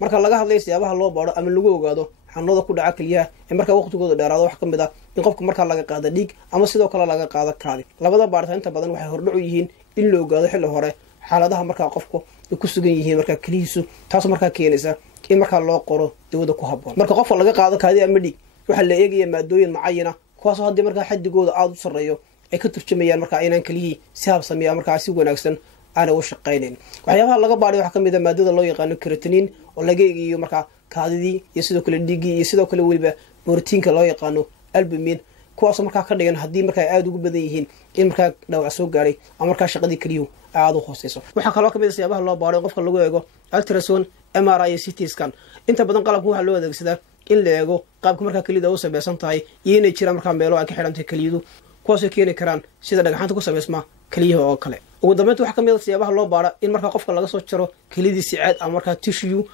marka laga hadlayo siyaabaha loo baaro ama lagu ogaado xanuunada ku dhaca kaliyaha ee marka waqtigooda dheeraado wax kamid ah in qofka marka laga qaado dhiig ama sidoo kale laga qaado kaadi labada baaritaan inta badan waxay hordhac u yihiin in la ogaado xilli hore xaaladaha marka qofku ku sugan yihiin marka kaliyihiisu taas marka keenaysa in marka loo qoro dawada ku habboon marka qofka laga qaado kaadi ama dhiig waxa la eegaya maadooyin macayina kuwaas oo hadii marka xadigooda aad u sareeyo ay ka turjumayaan marka inaan kaliyii si habsamiya marka si wanaagsan aan u shaqeynin waxyaabaha laga baariyo waxa kamid ah maadada loo yaqaan creatinine oo laga eegayo marka kaadidii iyo sidoo kale dhiigii iyo sidoo kale waliba borotiinka loo yaqaan albumin kuwaas marka ka dhigan hadii marka aad ugu badan yihiin in marka dhaawac soo gaaray ama marka shaqadii kaliyu aad u hooseyso waxa kale oo kamid ah siyaabaha loo baariyo qofka lagu eego ultrasound MRI iyo CT scan inta badan qalabku waxa loo adeegsadaa in la eego qaabka marka kalida uu sameeysan tahay iyo inay jiraan marka meelo ay ka xirantay kaliyidu kuwaas oo keeni karaan sida dhagaxanta ku sameysma kaliyaha oo kale ugu dambeyntii waxa kamid ah siyaabaha loo baaro in marka qofka laga soo jaro kalidii si caad ama marka tissue